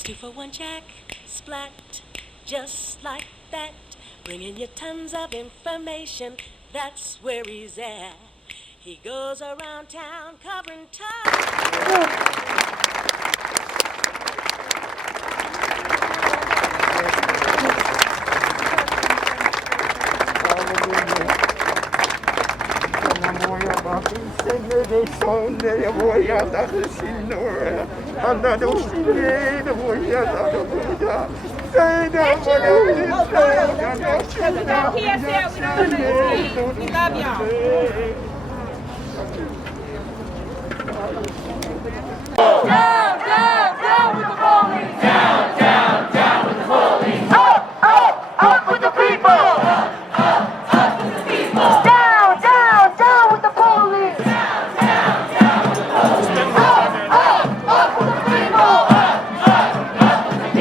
It's 2 for 1 Jack, splat, just like that. Bringing you tons of information, that's where he's at. He goes around town covering town. Singere sonne voglio dare Signore, andando singere voglio dare Buddha. Say that We love y'all. Down, down, down with the police! Down, down, down with the police! Up, up, up with the people! Up, up with the people! Down, down, down with the police! Down, down, down with the police! Up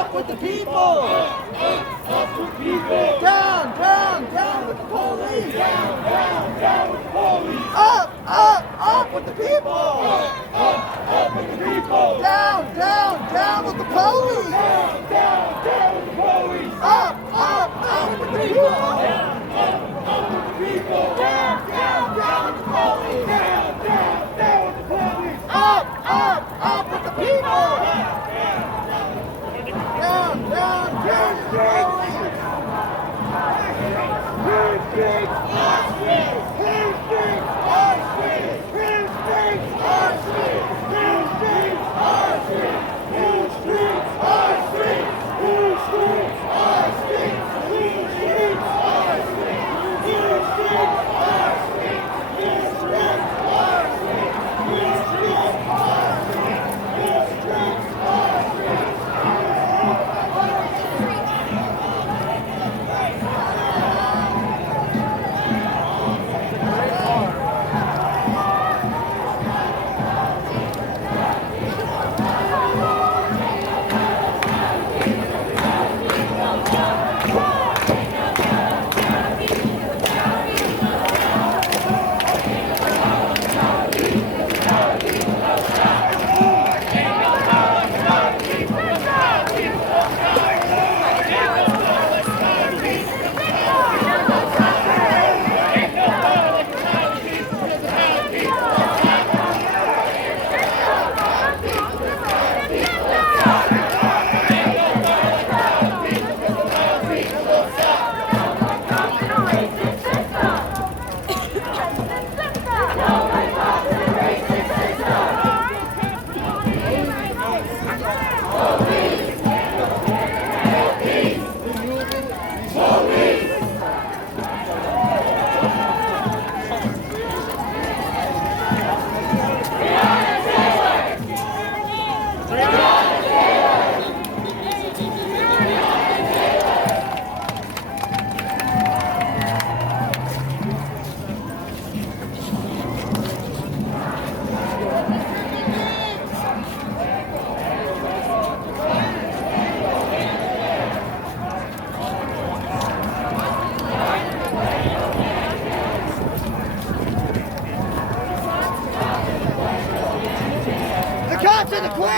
with the people! Up with the people! Down, down, down with the police! Down, down, down with the police! Up with the people! Down, down, down with the police! Algorithms and systems that we created.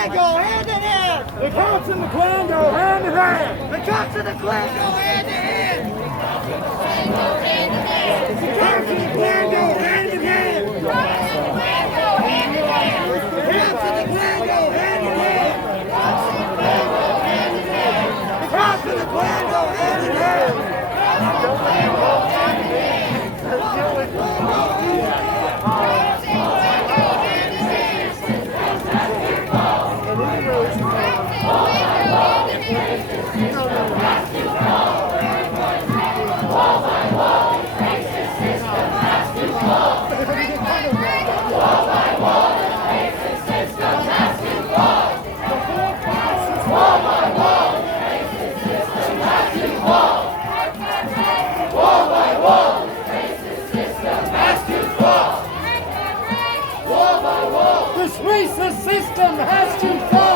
Klan go hand in hand. The cops and the Klan go hand in hand. The cops and the Klan go hand in hand. The cops and the Klan go hand in hand. The cops and the Klan go hand in hand. The cops and the Klan go hand in hand. The cops and the Klan go hand in hand. This racist system has to fall.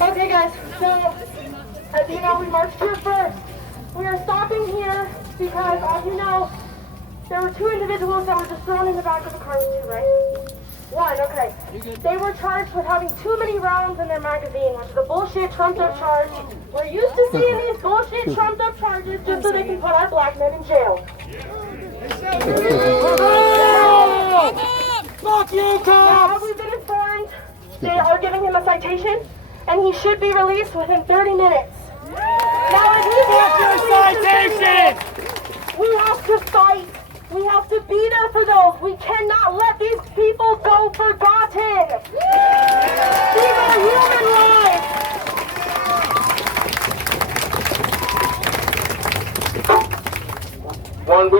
Okay, guys, so as you know, we marched here first. We are stopping here because, as you know, there were two individuals that were just thrown in the back of the car with you, right? One, okay. They were charged with having too many rounds in their magazine, which is a bullshit trumped up charge. We're used to seeing these bullshit trumped up charges just so they can put our black men in jail. Fuck you, Now, cops! we've been informed they are giving him a citation, and he should be released within 30 minutes. Now, if he's Fuck your citation! we have to fight. We have to be there for those. We cannot let these people go forgotten. These are human lives. One,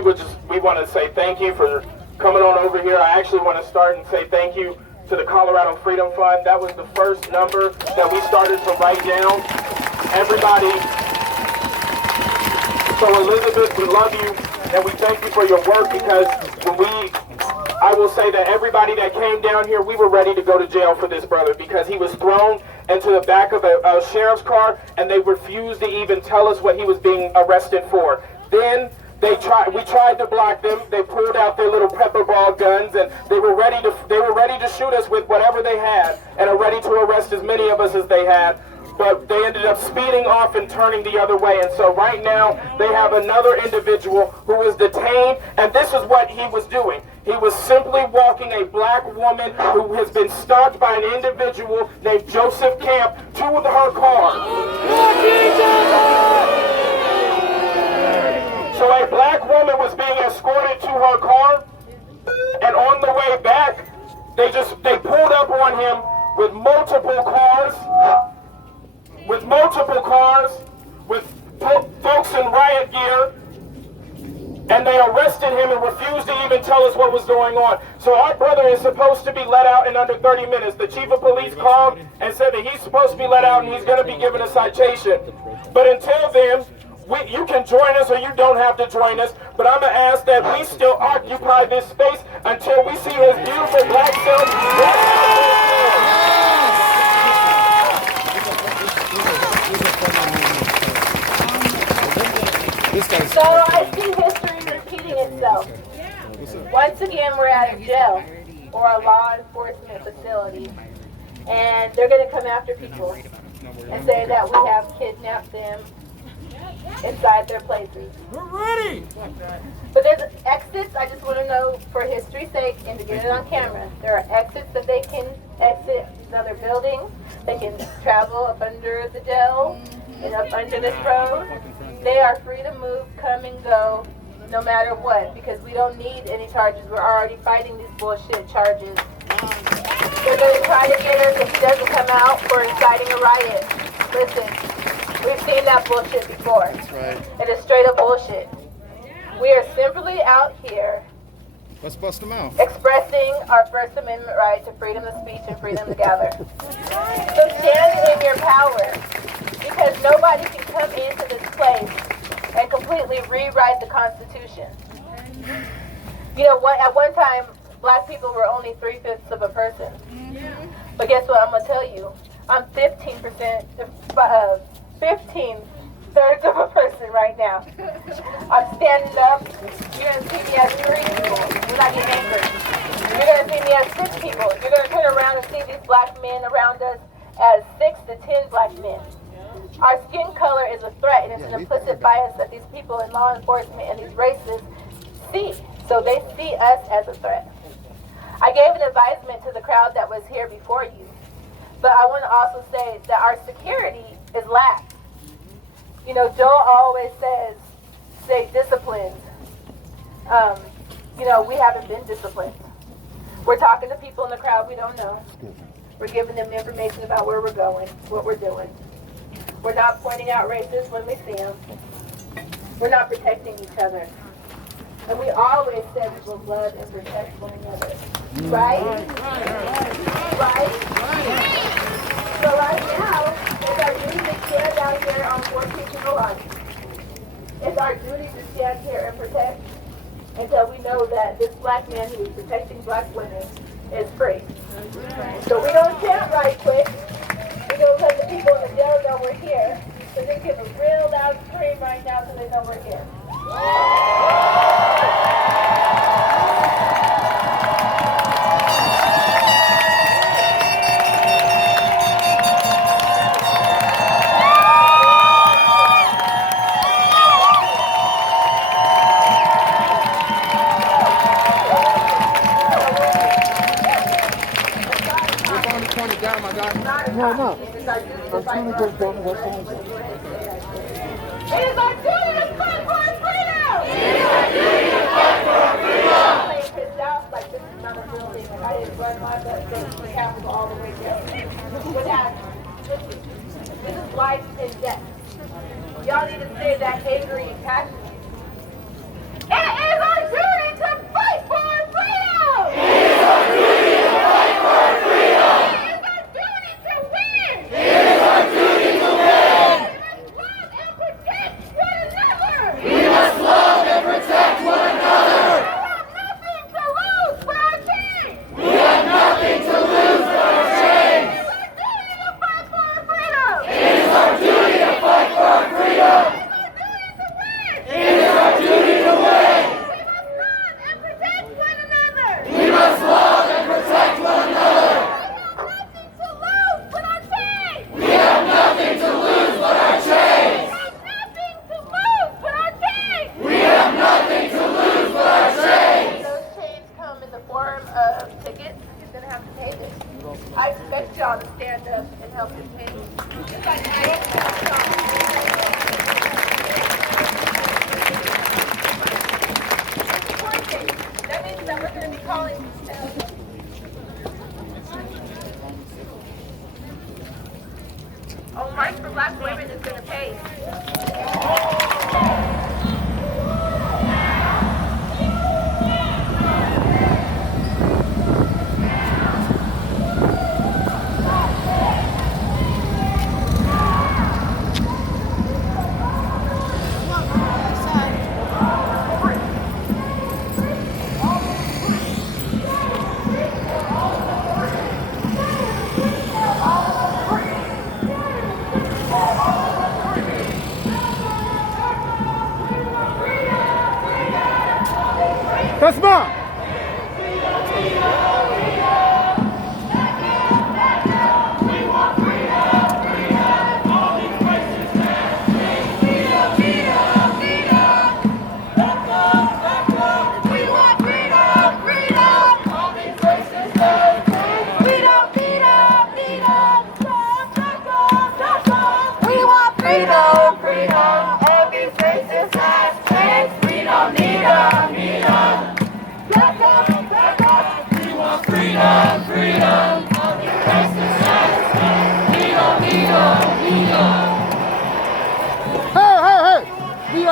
we want to say thank you for coming on over here. I actually want to start and say thank you to the Colorado Freedom Fund. That was the first number that we started to write down. Everybody, so Elizabeth, we love you and we thank you for your work, because I will say that everybody that came down here, we were ready to go to jail for this brother, because he was thrown into the back of a sheriff's car and they refused to even tell us what he was being arrested for. Then we tried to block them. They pulled out their little pepper ball guns and they were ready to shoot us with whatever they had, and are ready to arrest as many of us as they had. But they ended up speeding off and turning the other way. And so right now they have another individual who is detained, and this is what he was doing. He was simply walking a black woman who has been stalked by an individual named Joseph Camp to her car. So a black woman was being escorted to her car, and on the way back, they pulled up on him with multiple cars, with folks in riot gear, and they arrested him and refused to even tell us what was going on. So our brother is supposed to be let out in under 30 minutes. The chief of police called and said that he's supposed to be let out and he's going to be given a citation. But until then, you can join us or you don't have to join us, but I'm going to ask that we still occupy this space until we see his beautiful black self. So I see history repeating itself. Once again, we're at a jail or a law enforcement facility, and they're going to come after people and say that we have kidnapped them inside their places. We're ready! But there's exits, I just want to know for history's sake and to get it on camera. There are exits that they can exit other buildings. They can travel up under the jail and up under this road. They are free to move, come and go, no matter what, because we don't need any charges. We're already fighting these bullshit charges. They're going to try to get us if he doesn't come out for inciting a riot. Listen, we've seen that bullshit before. That's right. It is straight up bullshit. We are simply out here. Let's bust them out. Expressing our First Amendment right to freedom of speech and freedom to gather. So stand in your power, because nobody can come into this place and completely rewrite the Constitution. You know what? At one time, black people were only 3/5 of a person. But guess what? I'm gonna tell you, I'm 15 thirds of a person right now. I'm standing up. You're gonna see me as 3 people when I get angry. You're gonna see me as 6 people. You're gonna turn around and see these black men around us, as 6 to 10 black men. Our skin color is a threat, and it's an implicit bias that these people in law enforcement and these races see. So they see us as a threat. I gave an advisement to the crowd that was here before you, but I want to also say that our security is lax. You know, Joel always say disciplined. You know, we haven't been disciplined. We're talking to people in the crowd we don't know. We're giving them information about where we're going, what we're doing. We're not pointing out racists when we see them. We're not protecting each other. And we always said we will love and protect one another. Right? Right? So right now, it's our duty to stand out here on 14th and Milwaukee. It's our duty to stand here and protect until we know that this black man who is protecting black women is free. So we don't chant right quick. We're going to let the people in the jail know we're here. So they give a real loud scream right now so they know we're here. No, no. I'm trying to go down the side. It is our duty to fight for our freedom! It is our duty to fight for our freedom! Playing kids out like this is not a building, and I didn't run my bus to the Capitol all the way down. With that, this is life and death. Y'all need to say that angry and passionate. It is our duty to fight for our freedom! It is our duty to fight for our freedom! It is our duty to win! It is our duty to win! We must love and protect one another! We have nothing to lose but our change! It is our duty to fight for our freedom! It is our duty to win! We must love and protect one another! We have nothing to lose but our change! We have nothing to lose but our change! Those chains come in the form of tickets. He's going to have to pay this. I expect y'all to stand up and help him pay. Just like that means that we're going to be calling Oh, March for Black Women is going to pay. That's mine.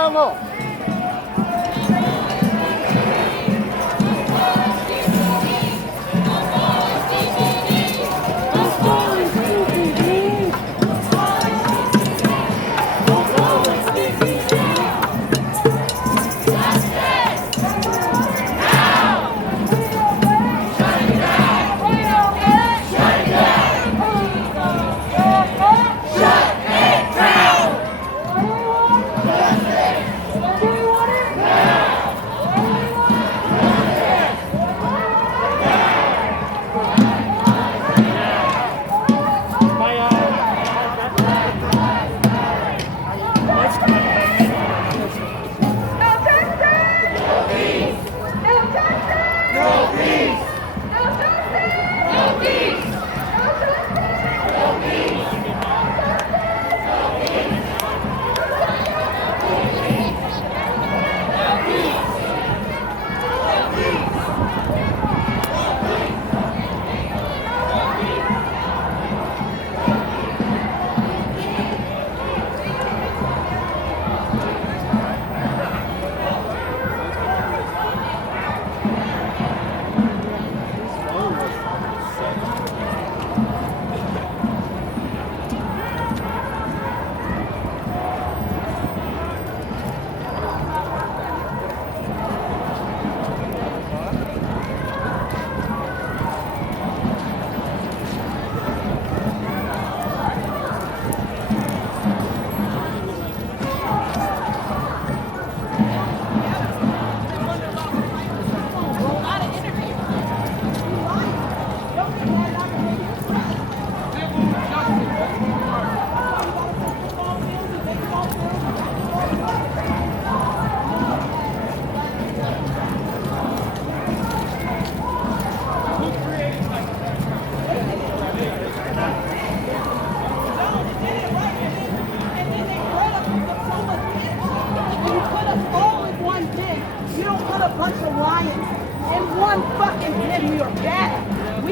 Vamos!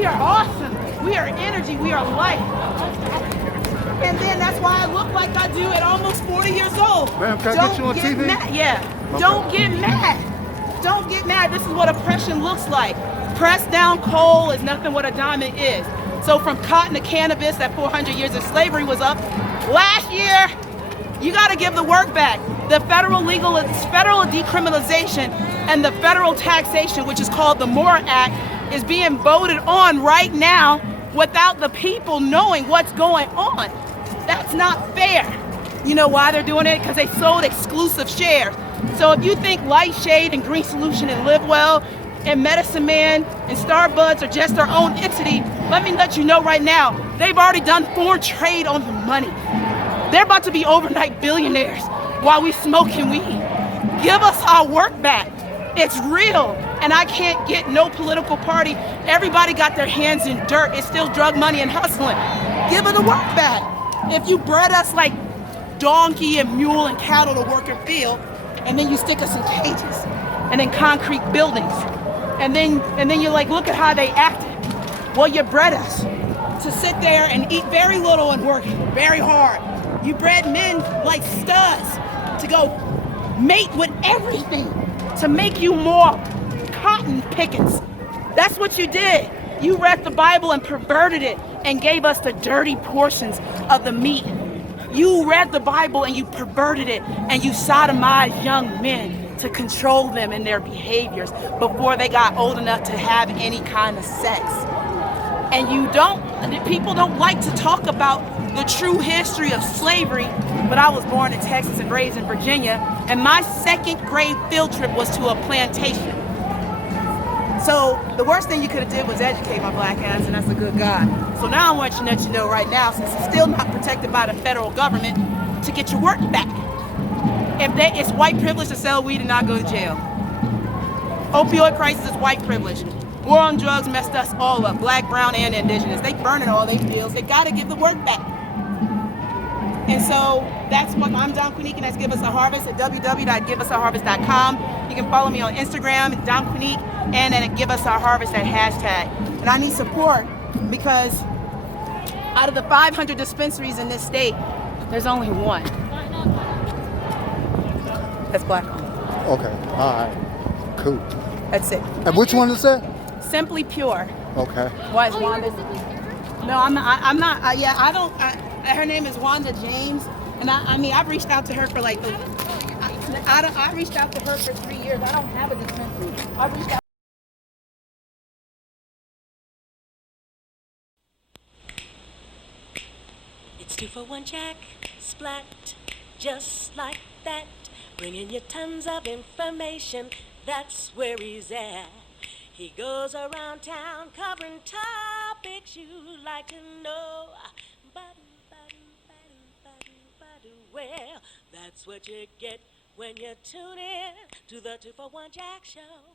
We are awesome. We are energy. We are life. And then that's why I look like I do at almost 40 years old. Ma'am, can I get you on TV? Mad. Yeah. Okay. Don't get mad. Don't get mad. This is what oppression looks like. Pressed down coal is nothing what a diamond is. So from cotton to cannabis, that 400 years of slavery was up. Last year, you got to give the work back. The federal decriminalization and the federal taxation, which is called the MORE Act, is being voted on right now without the people knowing what's going on. That's not fair. You know why they're doing it? Because they sold exclusive shares. So if you think Lightshade and Green Solution and Live Well and Medicine Man and Starbucks are just their own entity, let you know right now, they've already done foreign trade on the money. They're about to be overnight billionaires while we smoking weed. Give us our work back. It's real, and I can't get no political party. Everybody got their hands in dirt. It's still drug money and hustling. Give it the work back. If you bred us like donkey and mule and cattle to work and field, and then you stick us in cages, and in concrete buildings, and then you're like, look at how they acted. Well, you bred us to sit there and eat very little and work very hard. You bred men like studs to go mate with everything to make you more cotton pickings. That's what you did. You read the Bible and perverted it and gave us the dirty portions of the meat. You read the Bible and you perverted it and you sodomized young men to control them in their behaviors before they got old enough to have any kind of sex. And people don't like to talk about the true history of slavery, but I was born in Texas and raised in Virginia, and my second grade field trip was to a plantation. So the worst thing you could have did was educate my black ass, and that's a good God. So now I want you to let you know right now, since it's still not protected by the federal government, to get your work back. It's white privilege to sell weed and not go to jail. Opioid crisis is white privilege. War on drugs messed us all up, black, brown, and indigenous. They burning all their fields. They gotta give the work back. And so that's what I'm Dom Quinique, and that's Give Us a Harvest at www.giveusaharvest.com. You can follow me on Instagram, Dom Quinique, and at Give Us Our Harvest, that hashtag. And I need support because out of the 500 dispensaries in this state, there's only one that's black owned. Okay, all right, cool. That's it. And which one is that? Simply Pure. Okay. Why is Wanda? No, I'm not. Her name is Wanda James, and I've reached out to her for like, I reached out to her for 3 years. I don't have a dispensary. I reached out. It's 2 for 1 Jack, splat, just like that. Bringing you tons of information, that's where he's at. He goes around town covering topics you'd like to know. Well, that's what you get when you tune in to the 2 for 1 Jack Show.